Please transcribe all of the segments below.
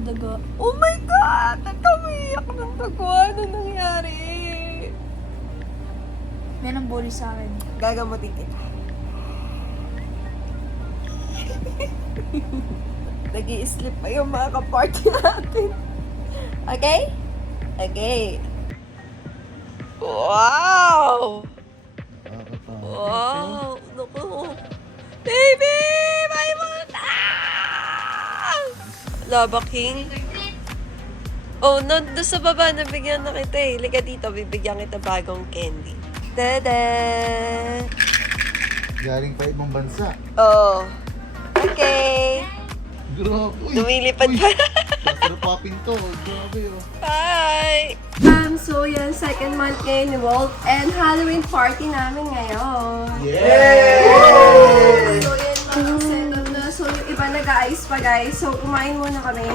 ng daga. Oh my God! Nagkamiyak ng daga. Ano nangyari? May nang bully sa akin. Gagamutin kita. Nag-i-sleep pa yung mga kaparty natin. Okay? Okay. Wow! Wow! Naku! Baby! May mga Laba King? Oh, no, doon sa baba, nabigyan na kita eh. Liga dito, bibigyan kita bagong candy. Tada! Galing pa ibang bansa. Oh. Okay. Grabe. Uy, Lumilipad pa. Sarapapin to. Grabe oh. Bye! So yan, second month ngayon ni Wolf and Halloween party namin ngayon. Yay! So yan, mga setup na. So yung iba nag-aayos pa guys. So kumain muna kami.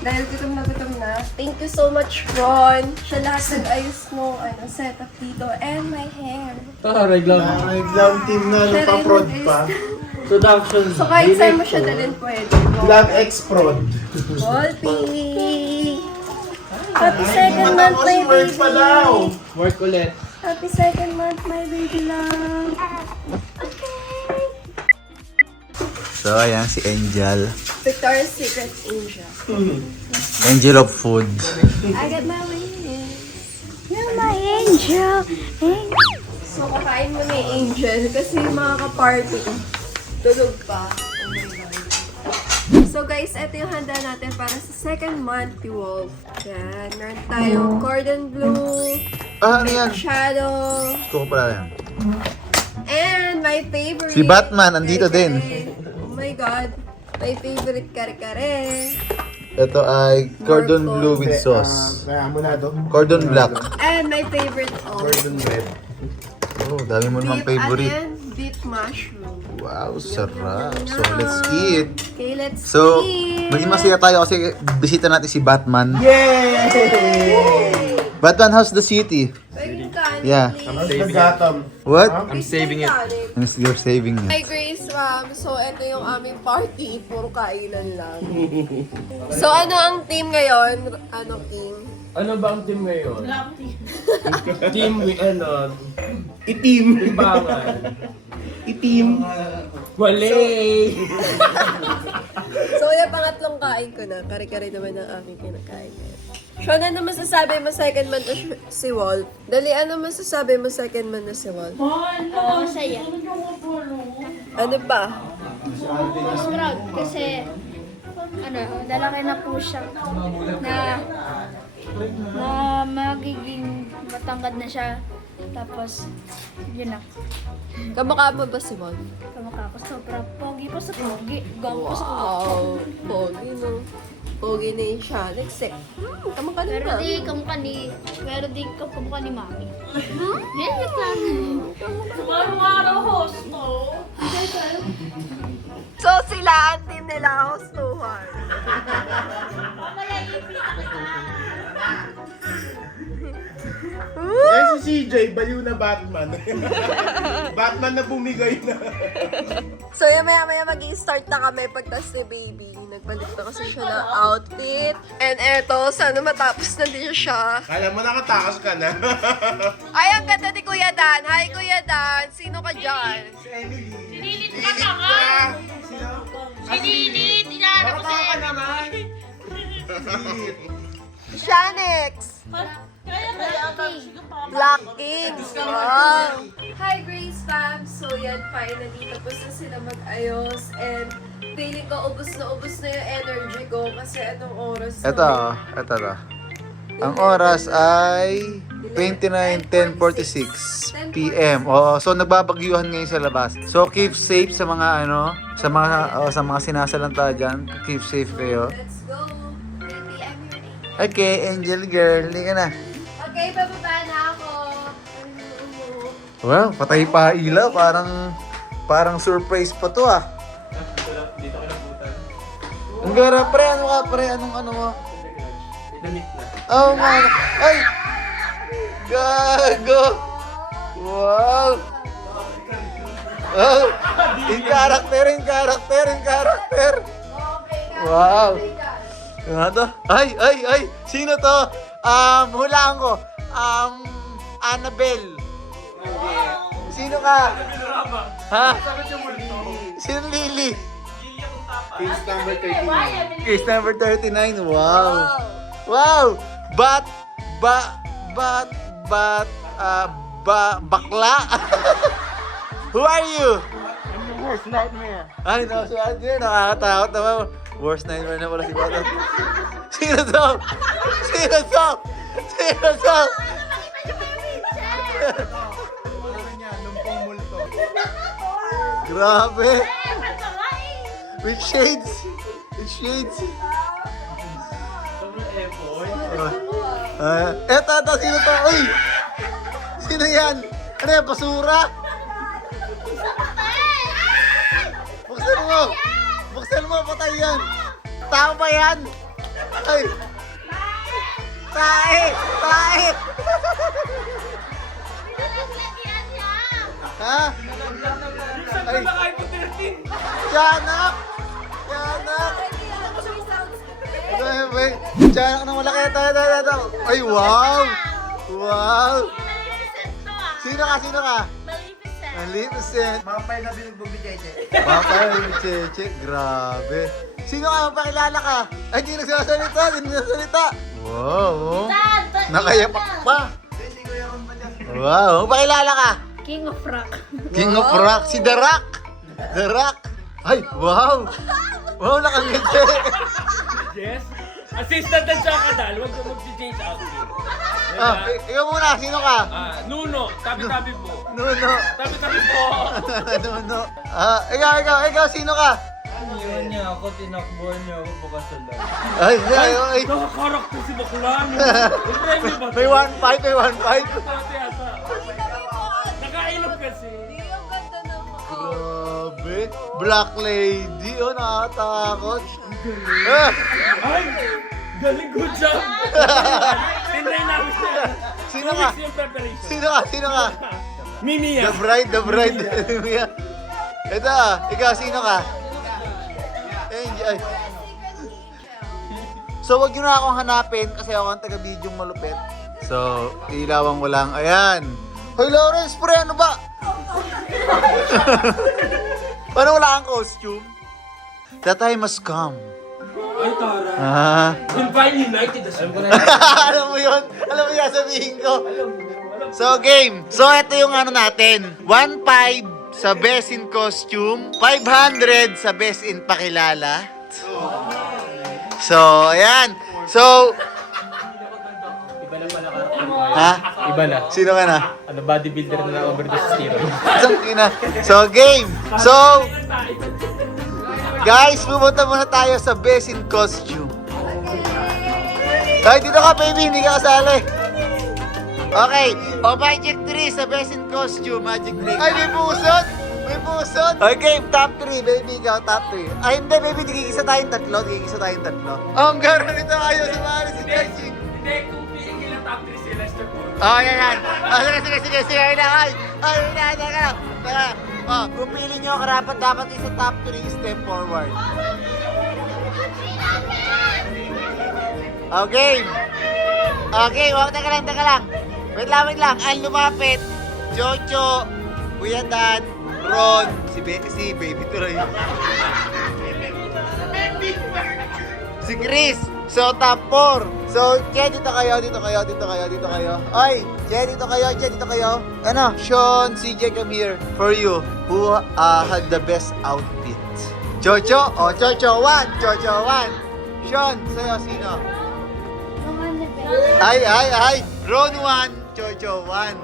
Dahil gutom na. Thank you so much, Ron. Siya lahat nag-ayos mo setup dito. And my hair. Exam team na Siya rin pa-prod nag-ayos. pa. Production. So kahit saan mo siya dalhin pwede. Lab X prod. Wolfie! Happy second month, my Word baby! pa daw. Work ulit. Happy second month, my baby love! So, ayan si Angel. Victoria's Secret Angel. Angel of food. I got my wings. You're my angel. So, kakain mo ni Angel kasi yung mga kaparty ko. Tulog pa. Oh my God. So guys, ito yung handa natin para sa second month ni Wolf. Yan. Meron tayong cordon bleu, Ah, ano yan? shadow, Gusto ko pala yan. and my favorite. Si Batman, andito din. kare-kare. Oh my God. My favorite kare-kare. Ito ay cordon bleu with sauce. Kaya mo na to. Cordon black. And my favorite Gordon Red. Oh, dami mo namang favorite. Beef mushroom. Wow, sarap. So, let's eat. Okay, let's So, eat. maging masaya tayo kasi bisita natin si Batman. Yay! Batman, how's the city? Pwede kanin, Yeah. please. Nagatam. What? I'm saving it. You're saving Hi it. Grace, ma'am. So, ito yung aming party. Puro kainan lang. So, ano ang team ngayon? Ano, King? Ano ba ang team ngayon? Team with Itim. timbangan. Itim. Wale! So, yung pangatlong kain ko na. Kare-kare naman ang aming kinakain ngayon. Sean, ano masasabi mo second month na si Wolf? Dali, ano masasabi mo second month na si Wolf? Masaya. Ano pa? Mas proud kasi lalaki na po siya na magiging matangkad na siya. Tapos, yun na. Kamukha mo ba si Wolf? Kamukha ko sobra pogi pa sa pogi. Gawa pa sa kuha. Wow, pogi no. Pogi na yung Shalex eh. Kamukha na Pero na. di kamukha ni Mami. Yan yung lang. So sila ang team nila hostuhan. Eh si CJ, baliw na Batman. Batman na bumigay na. So yan maya mag-i-start na kami pagtas ni baby. Nagbalik na kasi siya ng outfit. And eto, sana matapos na din siya. Kala mo nakatakas ka na. Ay, ang ganda ni Kuya Dan. Hi Kuya Dan. Sino ka dyan? Si Emily. Sinilit ka naman. Sino? Sinilit. Inaarap ko si Emily. Sinilit. Shanex. Black King. Wow. Hi Grace fam. So yan, fine. Nandito po na sila mag-ayos. And feeling ko ubos na yung energy ko. Kasi anong oras na? Ito na. Ang oras ay 29:10:46 PM. Oo, so nagbabagyuhan ngayon sa labas. So keep safe sa mga sa mga sinasalanta diyan. Keep safe kayo. Let's go. Baby, I'm ready. Okay, Angel girl, hindi ka na. Okay, bababa na ako. Well, patay pa ilaw, parang surprise pa to ah. Dito ka nabutan. Ang gara pre, ano ka pre? Anong ano mo? Damit na. Oh my, ay! Gago! Wow! Oh! In character! Okay, Wow! Ano to? Ay! Sino to? Hulaan ko. Annabelle. Sino ka? Ha? Sino Lily? Case number 39. Case number 39. Wow. Wow. Bakla. Who are you? I'm the worst nightmare. Ay, no, so nakakatakot naman. Worst nightmare na pala si Bata. Sino to? Sino to? Sino to? Ano niya? Lumpong multo. Grabe. With shades. With shades. Eto, sino to? Uy! Sino yan? Ano yan, basura? Buksan mo! Buksan mo, patay yan! Tao ba yan? Ay! Tae! Tae! Ha? Ay! Tiyanak! Tiyanak! Tiyanak na malaki. Ito. Ay, wow! Wow! Sino ka? Sino ka? Maleficent. Mapay na binugbubitete. Mapay, Cheche. Grabe. Sino ka? Pakilala ka. Ay, hindi nagsasalita. Hindi nagsasalita. Wow. Nakayapak pa. Hindi ko yaron pa dyan. Wow. Pakilala ka. King of Rock. King of Rock. Si The Rock. The Rock. Ay, wow. Wow, nakangiti. Yes? Assistant at siya kadal, huwag ka mag-change outfit. Ikaw muna. Sino ka? Nuno, tabi-tabi po. Nuno. Tabi-tabi po. Nuno. Ikaw. Sino ka? Iniwan niya ako, tinakbuhan niya ako pagkasalan. Ay. Nakakarakter si Bakulan. I-premyo ba ito? May 1-5. May 1-5. Ate ata. Nakailog kasi. Ang ganda naman. Grabe. Black Lady. Oh, nakakatakot. Ay! Galing, good job! Tinry namin siya. Sino 2 ka? weeks yung preparation. Sino ka? Mimiya. The bride. Ito, ikaw, sino ka? Enjoy. So, wag nyo na akong hanapin kasi ako ang taga-bidyong malupit. So, ilawan ko lang. Ayan. Hoy, Lawrence, pre, ano ba? Paano wala kang costume? The time has come. Ay, tara. Combine United as well. Alam mo yun? Alam mo yung sabihin ko? So, game. So, ito yung ano natin. 1-5 sa best in costume. 500 sa best in pakilala. So, ayan. So, Iba na pala ka. ha? Iba na. Sino ka na? Ano, bodybuilder na overdose steroid. Isang ina. So, game. So, guys, pumunta muna tayo sa best in costume. Ay, dito ka, baby. Hindi ka kasali. Okay. O, Magic 3 sa best in costume. Magic 3. Ay, may pusot. May pusot. Okay, top 3. Baby, ikaw, top 3. Ay, hindi, baby. Tigigisa tayong tatlo. Ang garo nito. Ayaw si Mari si Desi. Hindi, kung pili lang top 3 si Lester po. Oh, yan. Sige. Ay, teka. Oh, kung pili nyo, karapat dapat isa top 3, step forward. Okay. Okay, teka lang. Wait lang. Ang lumapit, Jojo, Kuya Dan, Ron, si Baby Tuloy. Si Chris. So, top 4. So, Che, dito kayo. Ay, Che, dito kayo. Ano, Sean, CJ, come here. For you, who had the best outfit? Chocho? Oh, Chocho 1. Sean, sa'yo, sino? Ay. Ron 1, Chocho 1.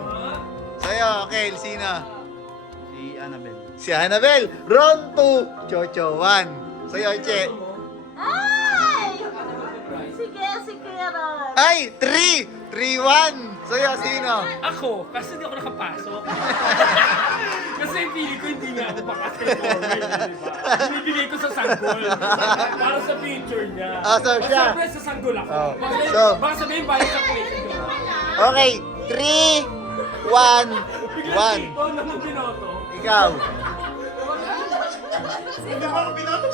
Sa'yo, Kel, sino? Si Annabelle. Ron 2, Chocho 1. Sa'yo, Che. Ay, 3-1. Sa'yo, sino? Ako, kasi hindi ako nakapasok. Kasi pili ko hindi nga ako basketballer, di ba? Binibigay ko sa sanggol. Para sa picture niya. So siya. Siyempre sa sanggol ako. Oh. Baka sabihin bayad sa question. Okay, 3-1-1. Ito na mo binoto. Ikaw.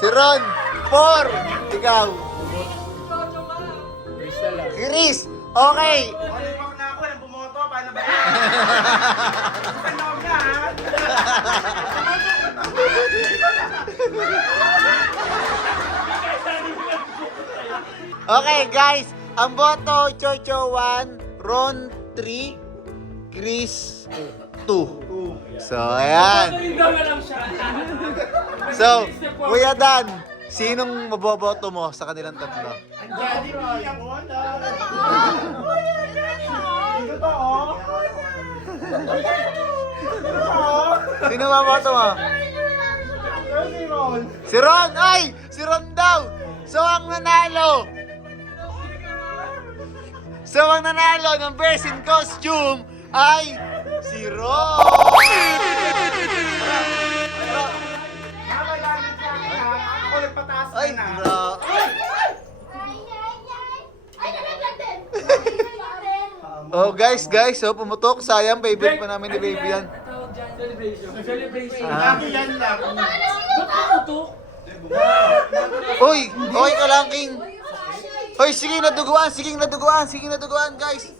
Si Ron, 4. Ikaw. Isa lang. Chris! Okay! Wag na ako, nang bumoto, paano ba yan? Panog na, ha? Okay, guys. Ang boto, Chocho 1, Ron 3, Chris 2. So, ayan. Narindaman lang siya. So, Kuya Dan, sinong maboboto mo sa kanilang tatlo? Daddy, pili ako na. Ito to, oh. Sino maboto mo? Pero si Ron. Si Ron! Ay! Si Ron daw! So, ang nanalo! So, ang nanalo ng Bears in Costume ay si Ron! Nakakagalit sa akin, ha? Ako nagpataas Ay, na. bro! Oh, guys, so pumutok. Sayang, favorite pa namin ni Baby yan. Tawag dyan, celebration. Celebration. Lagi yan lang. Ba't pumutok? Uy! Okay ka lang, King! Hoy, sige naduguan, guys!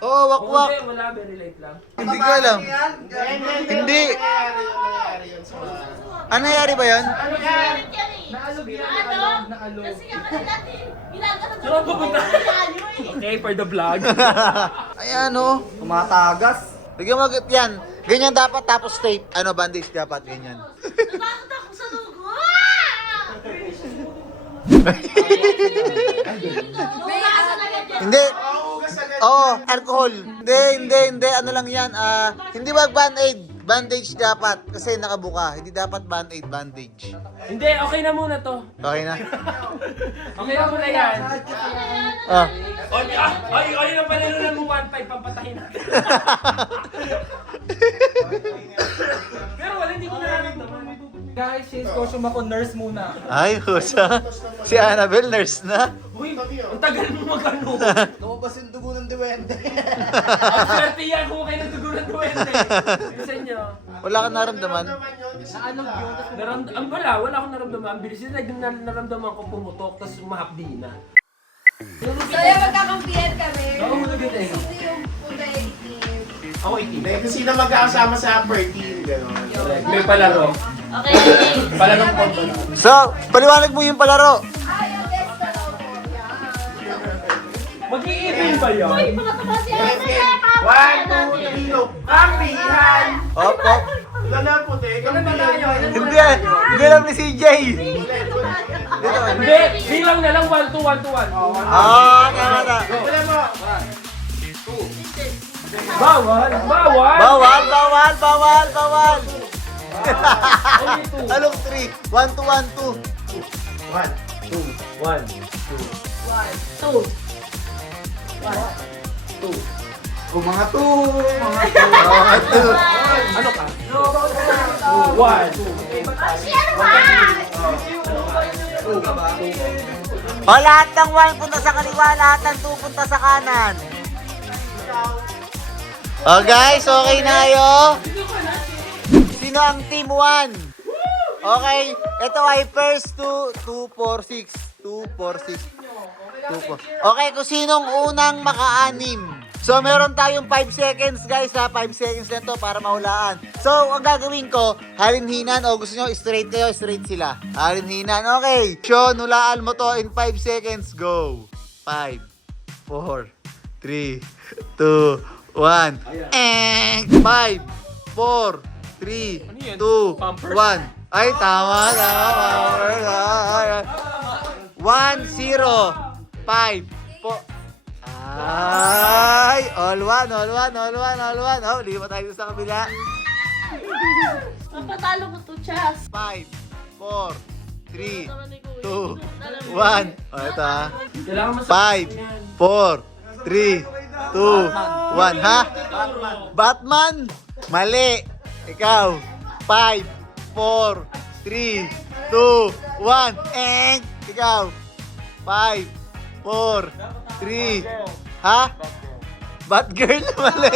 Oo, wakwak! Hindi, wala, very late lang. Hindi ko alam. Hindi. Ano nangyari ba yan? Saan pupunta? Okay, for the vlog. Ayan, oh. Tumatagas. Bigyan mo agad yan. Ganyan dapat, tapos tape. Ano, bandage dapat, ganyan. Hindi. Oo, alcohol. Hindi. Ano lang yan. Hindi wag band-aid. Bandage dapat. Kasi nakabuka. Hindi dapat band-aid, bandage. Hindi, okay na muna to. Okay na? Okay na muna yan. Ah. Ay, na pala mo 1.5, pampatahin natin. Pero wala, hindi ko nararamdaman. Guys, change costume ako, nurse muna. Ay, husa. Si Annabelle, nurse na. Uy, ang tagal mo mag-ano. Lumabas yung dugo ng duwende. Ang swerte yan kung kayo nagtugunan ko yan eh. Sa inyo. Wala kang naramdaman? Ang wala akong naramdaman. Ang bilis na naramdaman ko pumutok, tapos mahapdi na. So, yung magkakampihan kami. Oo, magaganda eh. Sino yung puti itim? Ako itim. Kung sino magkakasama sa upper team, gano'n. May palaro. Okay. Palaro po. So, paliwanag mo yung palaro. Ay, ang best na daw po. Yan. Mag-i-even ba yun? One, two, three, look. Kampihan! Op. Wala na puti, kampihan. Hindi alam ni CJ. Hindi, bilang na lang 1 to 1 to 1. Tama na. Wala mo. Bawal! Anong 3? 1 to 1, 2. 1, 2. Mga two. Ano ka? 1. O, lahat ng 1 punta sa kaliwa, lahat ng 2 punta sa kanan. O guys, okay na kayo? Sino ang team 1? Okay, ito ay first 2, 4, 6. Okay, kung sinong unang maka-anim. So, meron tayong 5 seconds, guys, ha? 5 seconds lang to para mahulaan. So, ang gagawin ko, halinhinan, o gusto nyo, straight kayo, straight sila. Halinhinan, okay. Sean, hulaan mo to in 5 seconds. Go. 5, 4, 3, 2, 1. 5, 4, 3, 2, 1. Ay, tama. 1, 0, 5, 4. Ay, all one. Oh, lima tayo sa kabila. Mapatalo ko to, Chas. 5, 4, 3, 2, 1. Oh, ito ha. Kailangan 5, 4, 3, 2, 1. Ha? Batman? Mali. Ikaw. 5, 4, 3, 2, 1. Ikaw. 5, 4, 3. Ha? Batgirl? Mali.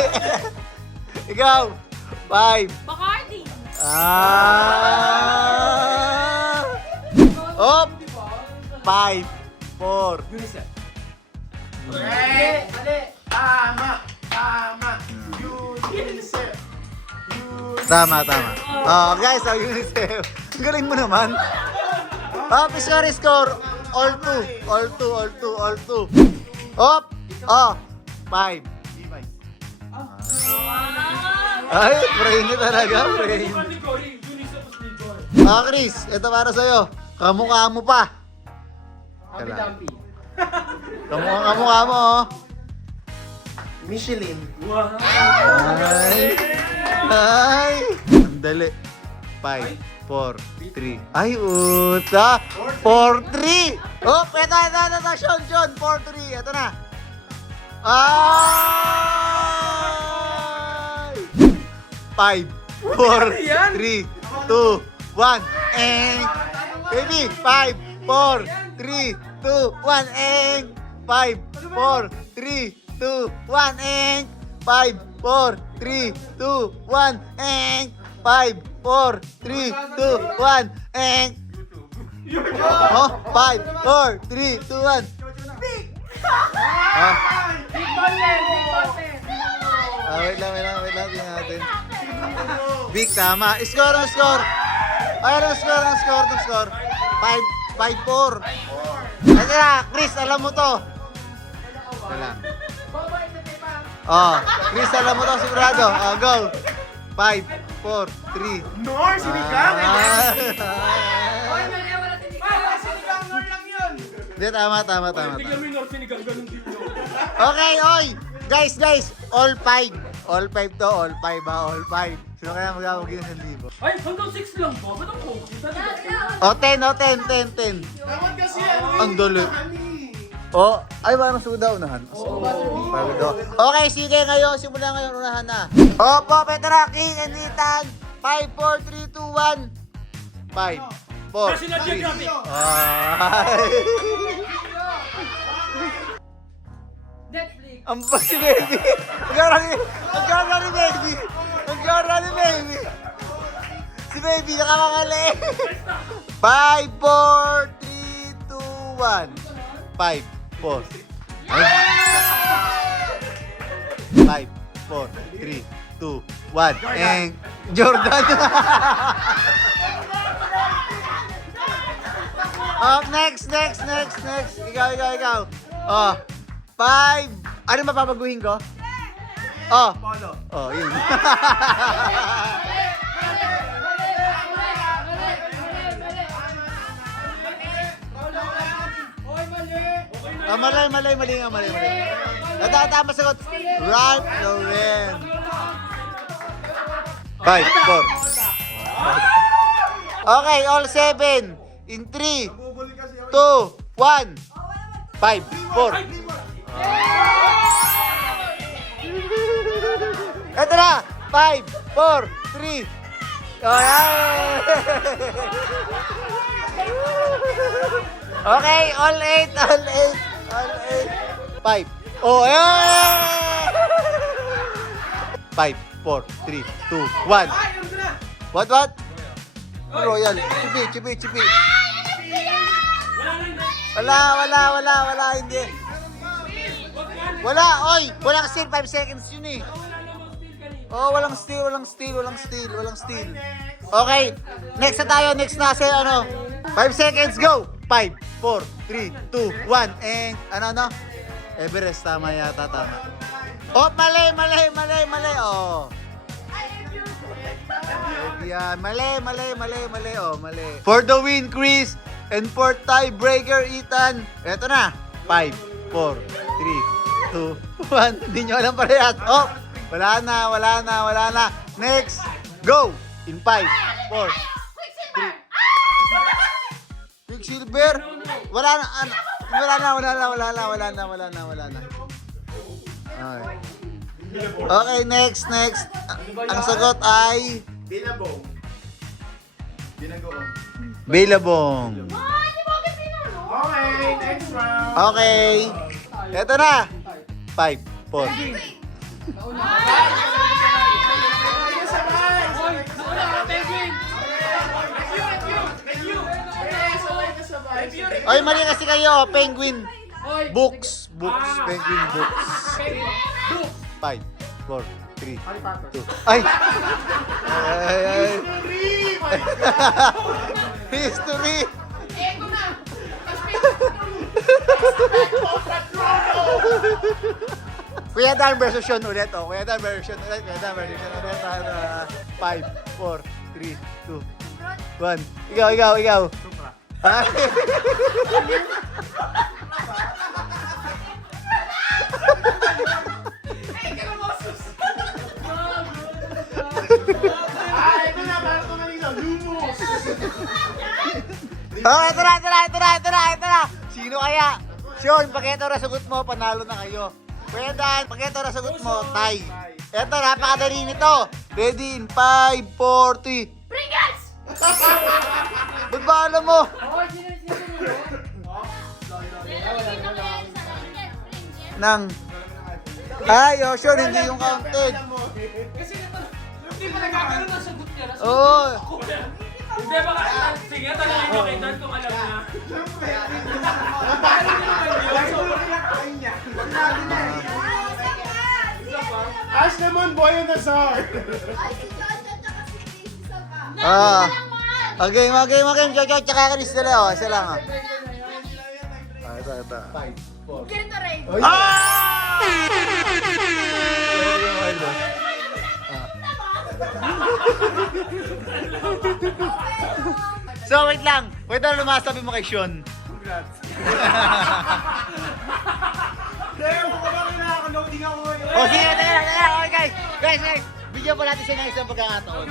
Ikaw. 5. Bacardi. Op. 5, 4, Tama. Tama. UNICEF. Tama. Oh, guys, UNICEF. Ang galing mo naman. Oh, score. All two. Hop. Oh, 5. Ay, brainy talaga, brainy. Ah, Chris, ito para sa'yo. Kamukha mo pa. Kailangan. Kamukha mo, oh. Michelin. Ay. Ang dali. 5, 4, 3. Ay, uta. 4, 3. Oh, ito. Sean. 4, 3. Ito na. Ay! 5, 4, 3, 2, 1, and baby, 5, 4, 3, 2, 1, and 5, 4, 3, 2, 1, and 5, 4, 3, 2, 1, and 5, 4, 3, 2, 1, and oh, 5, 4, 3, 2, 1. Wait lang. Tingnan natin. Big, tama. Score. Ay, anong score? 5-4. Ito na, Chris, alam mo to. Wala. Oh, Chris, alam mo to, sigurado. Oh, go. 5, 4, 3. Nor, sinigang. Hindi, tama. Tignan mo yung North Sinigang, ganun din yun. Okay, oy! Guys, all 5. All 5 to, all 5 ba? All 5. Sino kaya magkakagin ng 1,000? Ay, hanggang 6 lang ba? Ba't ang konti? O, 10. Dapat kasi Ang dali. Oh, ay, parang suda unahan. Okay, sige ngayon. Simula ngayon, unahan na. Opo, Petra, King, and Ethan. 5, 4, 3, 2, 1. 5, 4, National Geographic. Netflix. Ang ba si baby? Ang gara ni baby. Si baby nakakangali. 5, 4, 3, 2, 1. 5, 4. 5, 4, 3, 2, 1. And Jordan. Oh, next. Ikaw. Oh, 5. Ano mapapaguhin ko? Oh. Polo. Oh, yun. Mali. Tama sagot. Ralph Lauren. 5, 4. Okay, all 7. In 3, 2, 1. 5, 4. Ito na! 5, 4, 3. Okay, all 8. 5. Oh, yeah! 5, 4, 3, 2, 1. What? Royal. Chibi. Wala, hindi. Wala, oy! Walang steal, 5 seconds yun eh. Oh, walang steal. Okay, next na tayo, next na si ano. 5 seconds, go! 5, 4, 3, 2, 1, and ano? Everest, tama yata. Oh, mali. Oh. Yan, mali. Oh, mali. For the win, Chris. And for tiebreaker, Ethan. Eto na. 5, 4, 3, 2, 1. Hindi nyo alam parehas. Oh, wala na. Next, go. In 5, 4, 3. Quicksilver. Wala na. Okay, next. Ang sagot ay Bilabong. Binagoong. Bilabong. Okay, next round. Okay. Eto na. 5, 4. Oy, mali kasi kayo. Penguin. Oy, Books. Books. Ah. Penguin books. Book. 5, 4, 3, 2. Ay! Ay! History! Kuya Dan versus Sean ulit. Oh. Kuya Dan versus Sean ulit. Kuya Dan versus Sean ulit. 5, 4, 3, 2, 1. Ikaw. Ha? Ito na, para ito kanina. Lumos. Oh, ito na. Sino kaya? Sean, pag ito na sagot mo, panalo na kayo. Kuya Dan, pag ito na sagot mo, tie. Ito, napakadali nito. Ready in 5, 4, 3. Pringles! Ba't ba alam mo? Nilalagay na kaya sa Pringles. Pringles. Nang... Ay, oh, Sean, hindi yung counted. Kasi ito, hindi pa nagkakaroon ng sagot niya. Oo. Hindi ba sige, tanongin mo kay Dan kung alam niya. Ash naman, boy on the czar. Ah. Okay. Tsaka kanis na lang. Isa lang. Oh. Ito. Ganito rin. Ah! So, wait lang. Wait lang, lumasabi mo kay Sean. Kaya mo ka ba kinaka-loading ako ngayon? O, sige, teka. Okay, guys. Bigyan pa natin siya ng isang pagkakataon.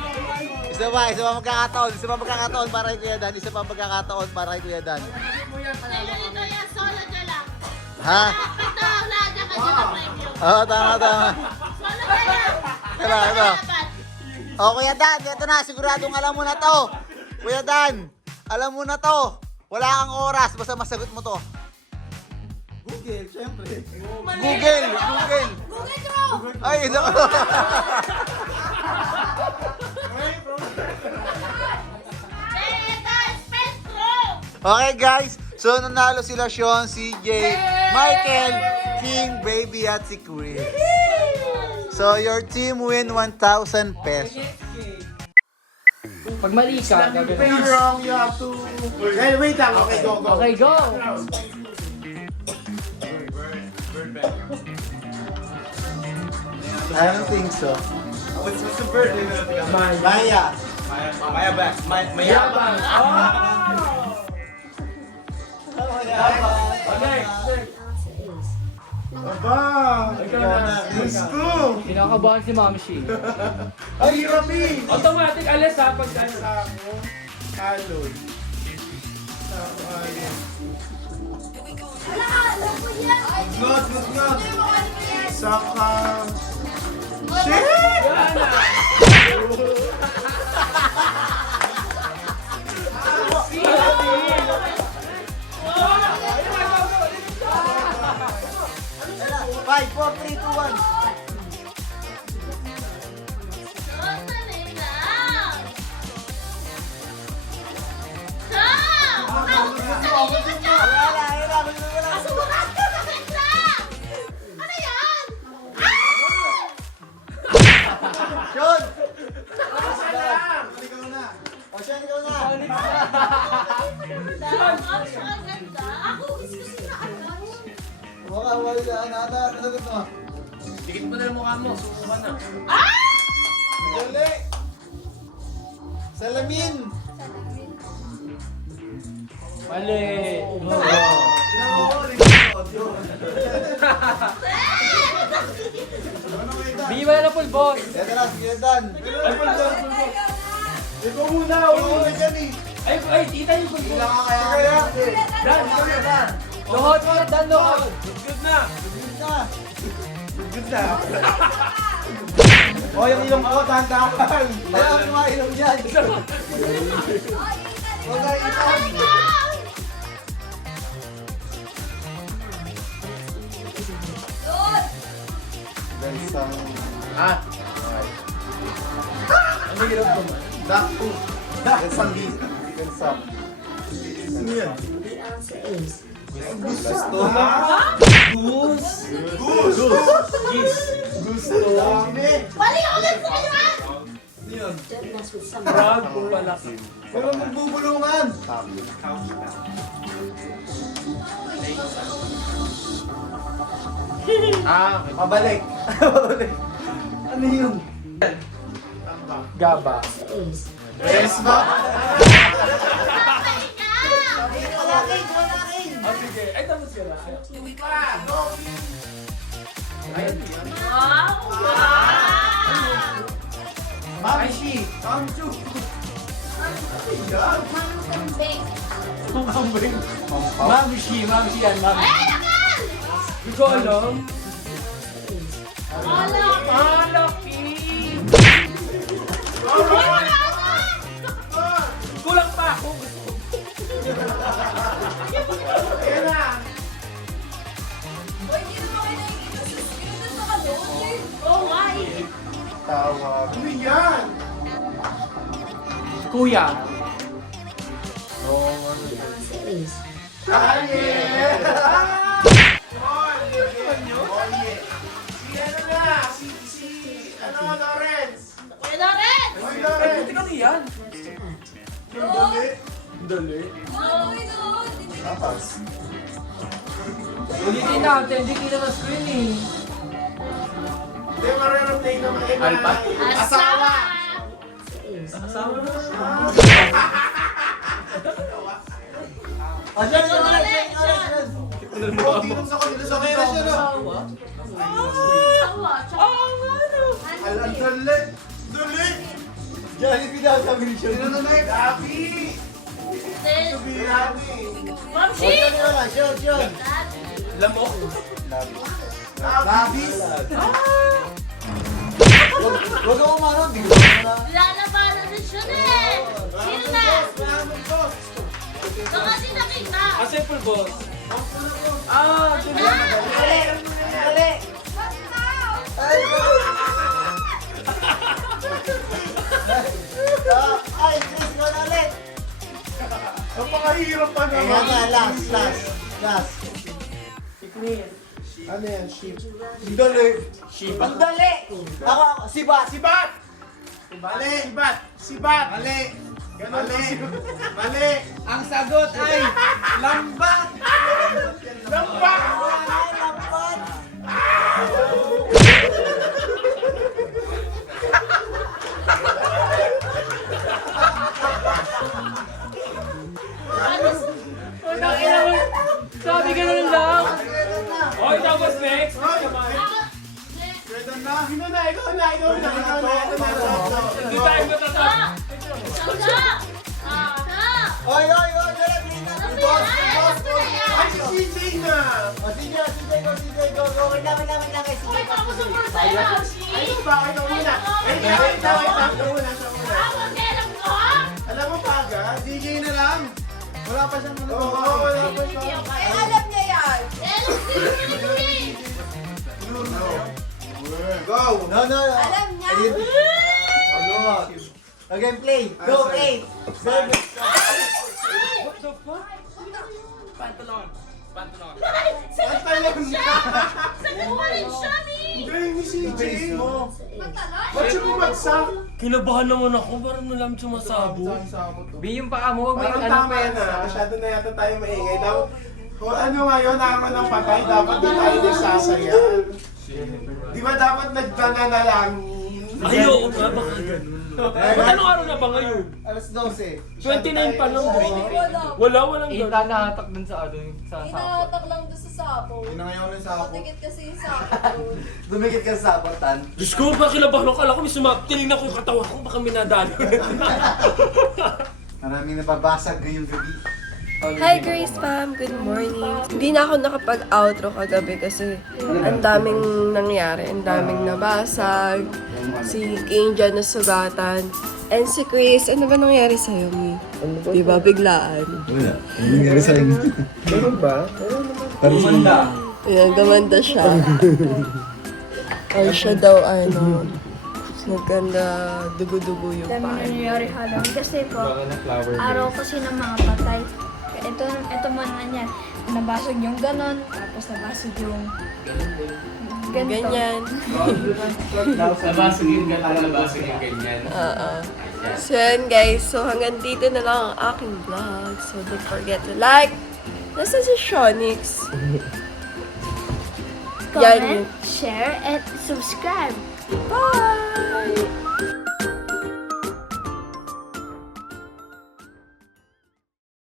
Isa pa magkakataon para kay Kuya Dan. Isa pa magkakataon para kay Kuya Dan. Nilalito yan, solo dyan lang. Ha? Ito, wala dyan kasi na premyo. Oo, tama. Solo dyan lang. Ito. O, Kuya Dan, ito na. Siguradong alam mo na to. Kuya Dan, alam mo na to. Wala kang oras. Basta masagot mo to. Google, syempre. Google. Google Chrome! Ay, ito. Okay, guys. So, nanalo sila Sean, CJ, Michael, King, Baby, at si Chris. So, your team win 1,000 pesos. Pag mali ka, You're gagawin. wrong, you have to... Hey, wait lang. Okay, go. Okay, go! I don't think so. What's the bird? Maya. Maya back. Yabang! Okay, Aba! ikaw na. Gusto! Kinakabahan si Mamshi. Ang hirap eh! Automatic alis ha pag ano. Sako. Aloy. Sako, alin. Wala ka, alam ko yan. Not. Hindi mo alam ko yan. Saka... Five, 4, 3, 2, 1. Sean! Ikaw na. O, Sean, ikaw na. Mukha, wala. Nasagot mo. Dikit mo na yung mukha mo, susuka na. Dali. Salamin. Mali! Bigyan mo na ng full boss! Ito na, sige Dan. Ikaw muna! Una dyan eh. Ay, tita yung full Ilang ka kaya? Dan, ikaw na, Dan. Luhod mo na, Dan, luhod! Good na. Good na. Good na. O, yung ilong ko, tantakan. Kaya ang mga ilong dyan. Huwag kayo itan. Gansang... Ah! Ano hirap ko man? Gansang di. Gansang. Ano yan? Bali ako lang sa kanya! Frog, palaki. Pero magbubulungan. Pabalik. Pabalik. Ano yun? Gaba. Yes ba? Oh, sige. Ay, tapos ka na. Wow! Wow! Mamishi. Mamchu. Mamishi yan, mami. Ay, nakan! Hindi ko alam. Malaki! Kulang pa ako. Oh, why? Tawag. Ano yan? Kuya. Lawrence! Kuya Loren! Hoy, Lawrence! Buti kami yan. Dali. Tapos. Ulitin natin, hindi kita sa screen eh. Hindi, mararating naman kayo. Alpa? Asawa! Asan Kuya Loren! Oh, tinong sa kanila sa kaya siya na. Asawa! Tsaka... Alam, dali! Dali! Johnny, pinakasabi ni Sean. Sino na nag-api? Then, Birani! Mamshi! Sean. Lamok. Labis. Huwag ako marang. Di ko na. Lalabanan na siya eh! Sino na? Baka di nakita! Kasi full boss. Ah, Ay, Chris, ko na ulit. Napakahirap pa Kaya naman. nga, last. Ano yan, sheep? Dali. Ang dali. Ako, sibat. Sibat! Mali! Sibat! Sibat! Mali! Mali! Mali! Ang sagot ay lambat. Lambat! Lambat. sabi ka na lang. Okay, tapos next. Pwede na! Sino na? Ikaw na! Ikaw na! Ikaw na! Ito na! Hindi tayo matatapos. Sangga! Oy, dali. Ay, si CJ na! O, sige, go. Wait lang, kay Uy, sige. tapos ang first time na, Mamshi! Ay, bakit ako muna? Wait lang! Ikaw muna. Tapos kailan ko? Alam mo pa agad? DJ na lang! Wala pa siyang ano. Oo, wala pa siya. Alam niya yan. Go! No. Alam niya. Ano? Okay, play. Go, 8. 7. Pantalon. Pantalon siya! Sa kulit siya ni! Galing ni CJ! Pantalon? Ba't siya bumagsak? Kinabahan naman ako. Parang nalang sumasabo. Bi, yung paa mo, may Parang ano tama pa yan. na. Masyado na yata tayo maingay. Kung ano ngayon, araw ng patay, dapat di tayo nagsasaya. Di ba dapat nagdananalangin? Ay, oo nga. Baka ganun. Ba't anong araw na ba ngayon? Alas 12. 29 pa lang. Walang ganun. Nahatak dun sa ano, sa sapo. Inahatak lang doon sa sapo. Yun na ngayon ng sapo. Patikit kasi yung sapo. Dumikit ka sa sapotan. Diyos ko, baka kinabahan ako. Kala ko may tinignan ko yung katawan ko. Baka minadalo. Maraming nababasag ngayong gabi. Hi Grace Fam! Good morning! Hindi na ako nakapag-outro kagabi kasi ang daming nangyari. Ang daming nabasag. Si King dyan nasugatan. And si Chris, ano ba nangyari sa'yo, Mi? Di ba biglaan? Wala. Ano nangyari sa inyo? Meron ba? Parang sumanda. Ayan, gamanda siya. Or siya daw, nagkanda dugo-dugo yung Dami paa. nangyayari halang kasi po, araw kasi ng mga patay. Ito man na niya. nabasag yung ganon, tapos nabasag yung ganito. Ganyan. Nabasag yung gano'n, nabasag yung ganyan. Oo. So yan guys, so hanggang dito na lang ang aking vlog. So don't forget to like. Nasa si Shonix. Comment, share, and subscribe. Bye!